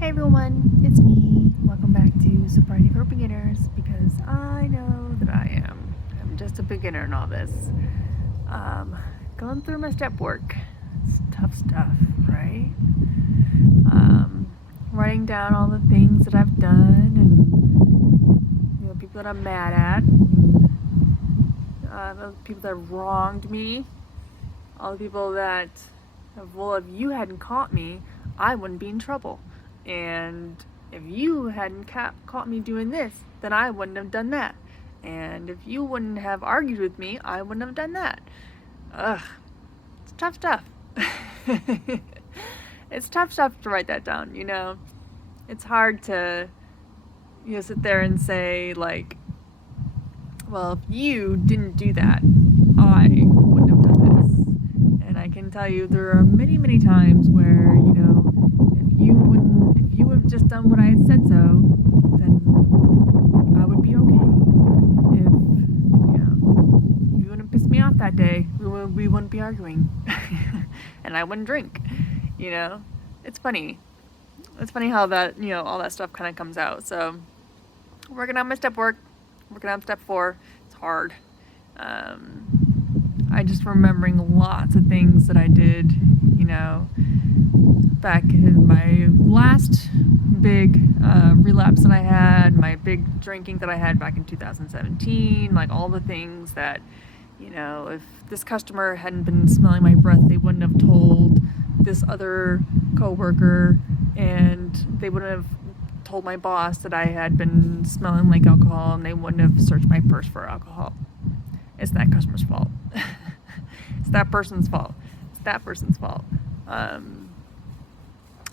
Hey everyone, it's me. Welcome back to Sobriety for Beginners because I know that I'm just a beginner in all this. Um, Going through my step work. It's tough stuff, right? Writing down all the things that I've done and people that I'm mad at, the people that wronged me, all the people that, well, if you hadn't caught me, I wouldn't be in trouble. And if you hadn't caught me doing this, then I wouldn't have done that. And if you wouldn't have argued with me, I wouldn't have done that. Ugh, it's tough stuff. It's tough stuff to write that down, It's hard to, sit there and say, like, well, if you didn't do that, I wouldn't have done this. And I can tell you there are many, many times where, if you would have just done what I had said so, then I would be okay. If you wouldn't piss me off that day, we wouldn't be arguing. And I wouldn't drink, It's funny. It's funny how that, all that stuff kind of comes out. So, working on my step work, working on step 4, it's hard. I just remembering lots of things that I did, back in my last big relapse that I had, my big drinking that I had back in 2017, like all the things that, if this customer hadn't been smelling my breath, they wouldn't have told this other coworker, and they wouldn't have told my boss that I had been smelling like alcohol, and they wouldn't have searched my purse for alcohol. It's that customer's fault. It's that person's fault. It's that person's fault.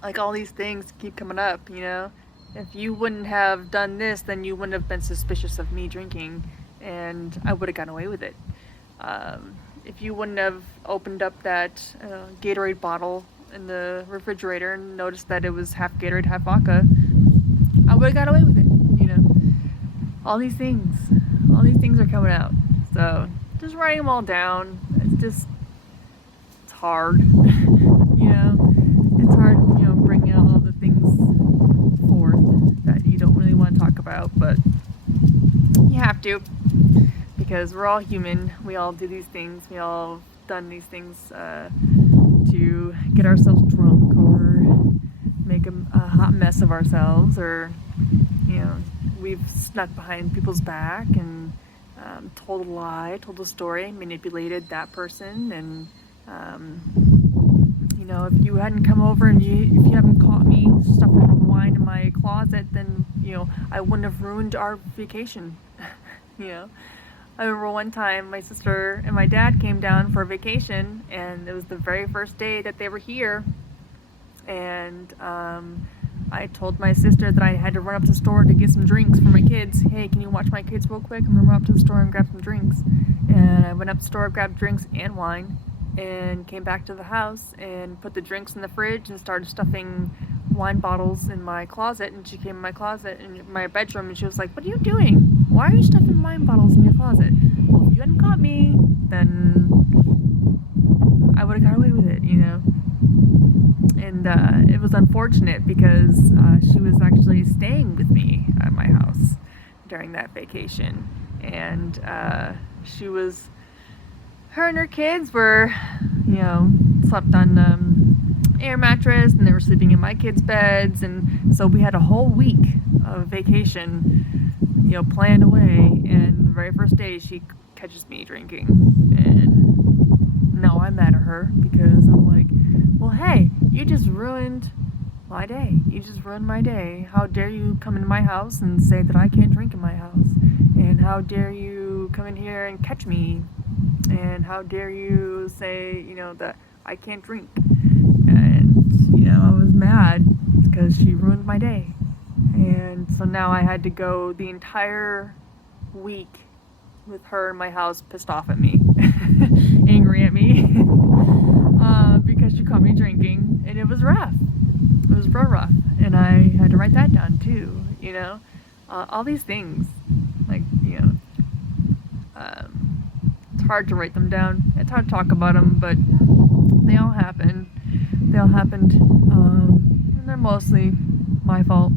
Like all these things keep coming up, If you wouldn't have done this, then you wouldn't have been suspicious of me drinking, and I would have gotten away with it. If you wouldn't have opened up that Gatorade bottle in the refrigerator and noticed that it was half Gatorade, half vodka, I would have got away with it, All these things are coming out. So just writing them all down, it's hard, It's hard, bringing out all the things forth that you don't really want to talk about, but you have to, because we're all human. We all do these things. We all done these things to get ourselves drunk or make a hot mess of ourselves, or we've snuck behind people's back and told a lie, told a story, manipulated that person, and if you hadn't come over and if you haven't caught me stuffing wine in my closet, then I wouldn't have ruined our vacation. I remember one time my sister and my dad came down for a vacation, and it was the very first day that they were here, and I told my sister that I had to run up to the store to get some drinks for my kids. Hey, can you watch my kids real quick? I'm gonna run up to the store and grab some drinks. And I went up to the store, grabbed drinks and wine, and came back to the house and put the drinks in the fridge and started stuffing wine bottles in my closet. And she came in my closet in my bedroom, and she was like, "What are you doing? Why are you stuffing wine bottles in your closet?" Well, if you hadn't caught me, then I would have got away with it, And it was unfortunate because she was actually staying with me at my house during that vacation. And her and her kids were, slept on air mattress, and they were sleeping in my kids' beds. And so we had a whole week of vacation, planned away. And the very first day she catches me drinking. And now I'm mad at her because I'm like, well, hey, you just ruined my day. You just ruined my day. How dare you come into my house and say that I can't drink in my house? And how dare you come in here and catch me? And how dare you say, that I can't drink? And, I was mad because she ruined my day. And so now I had to go the entire week with her in my house pissed off at me, angry at me, because she caught me drinking, and it was rough. It was real rough, and I had to write that down too, all these things, like, it's hard to write them down, it's hard to talk about them, but they all happened, and they're mostly my fault.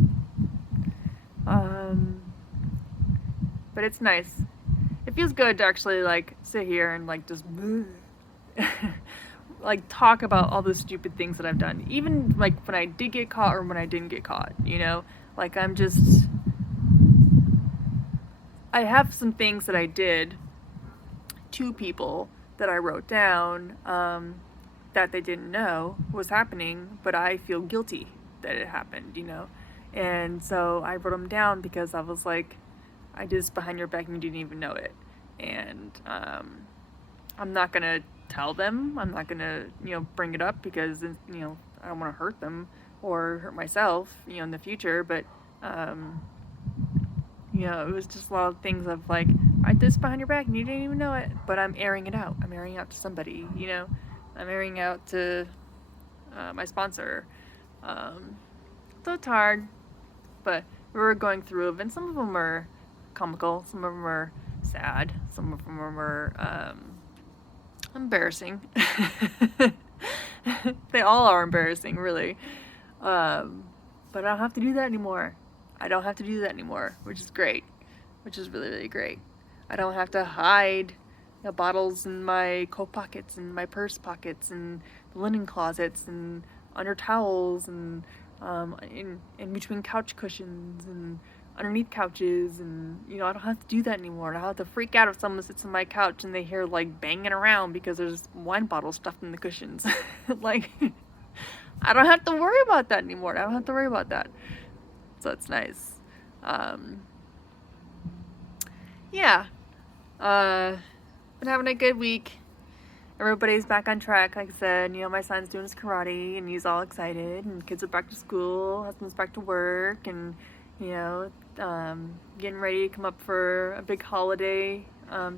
But it's nice. It feels good to actually like sit here and like just like talk about all the stupid things that I've done. Even like when I did get caught or when I didn't get caught, you know? Like I have some things that I did to people that I wrote down that they didn't know was happening, but I feel guilty that it happened, you know? And so I wrote them down because I was like, I did this behind your back and you didn't even know it. And I'm not gonna tell them. I'm not gonna, you know, bring it up because, you know, I don't want to hurt them or hurt myself, you know, in the future. But you know, it was just a lot of things of like, I did this behind your back and you didn't even know it, but I'm airing it out. I'm airing out to somebody, you know. I'm airing out to my sponsor. So it's hard, but we were going through them, and some of them are comical, some of them are sad, some of them are embarrassing. They all are embarrassing, really. But I don't have to do that anymore. I don't have to do that anymore, which is great, which is really, really great. I don't have to hide the bottles in my coat pockets and my purse pockets and linen closets and under towels and in between couch cushions and underneath couches, and you know, I don't have to do that anymore. I don't have to freak out if someone sits on my couch and they hear like banging around because there's wine bottles stuffed in the cushions. Like, I don't have to worry about that anymore. I don't have to worry about that. So it's nice. Yeah. Been having a good week. Everybody's back on track. Like I said, you know, my son's doing his karate and he's all excited, and kids are back to school, husband's back to work, and you know, getting ready to come up for a big holiday.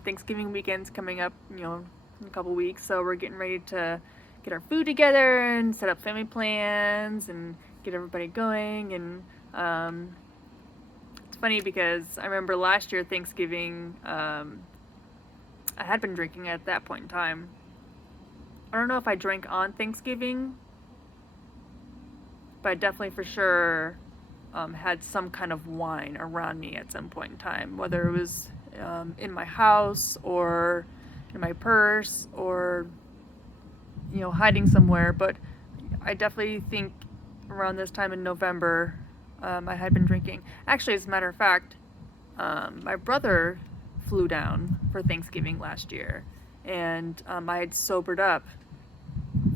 Thanksgiving weekend's coming up, you know, in a couple weeks, so we're getting ready to get our food together and set up family plans and get everybody going. And it's funny because I remember last year Thanksgiving, I had been drinking at that point in time. I don't know if I drank on Thanksgiving, but I definitely for sure had some kind of wine around me at some point in time, whether it was in my house or in my purse or, you know, hiding somewhere. But I definitely think around this time in November, I had been drinking. Actually, as a matter of fact, my brother flew down for Thanksgiving last year, and I had sobered up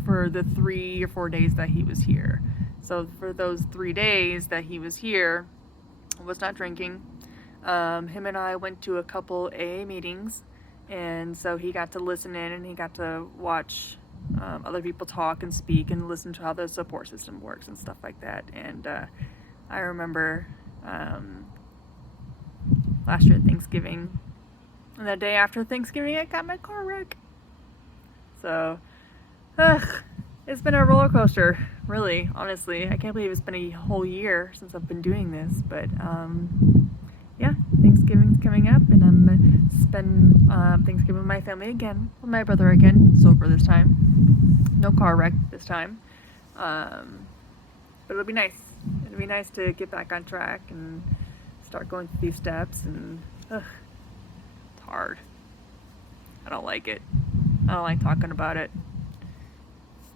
for the 3 or 4 days that he was here. So for those 3 days that he was here, I was not drinking. Him and I went to a couple AA meetings, and so he got to listen in and he got to watch other people talk and speak and listen to how the support system works and stuff like that. And I remember last year at Thanksgiving, and the day after Thanksgiving, I got my car wreck. So, it's been a roller coaster, really, honestly. I can't believe it's been a whole year since I've been doing this, but yeah, Thanksgiving's coming up, and I'm gonna spend Thanksgiving with my family again, with my brother again, sober this time. No car wreck this time. But it'll be nice. It'll be nice to get back on track and start going through these steps, and it's hard. I don't like it. I don't like talking about it.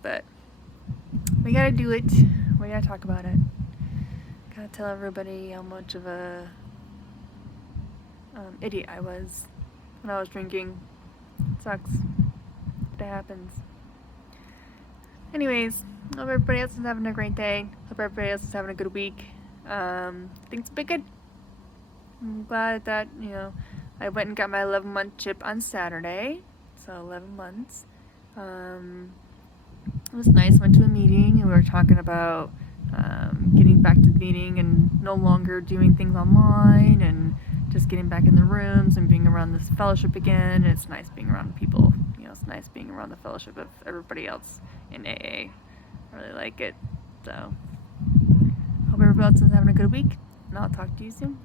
But we gotta do it. We gotta talk about it. Gotta tell everybody how much of a idiot I was when I was drinking. It sucks. But it happens. Anyways, hope everybody else is having a great day. Hope everybody else is having a good week. Things been good. I'm glad that, you know, I went and got my 11-month chip on Saturday. So 11 months. It was nice. Went to a meeting and we were talking about getting back to the meeting and no longer doing things online and just getting back in the rooms and being around this fellowship again. And it's nice being around people. You know, it's nice being around the fellowship of everybody else in AA. I really like it. So, hope everybody else is having a good week, and I'll talk to you soon.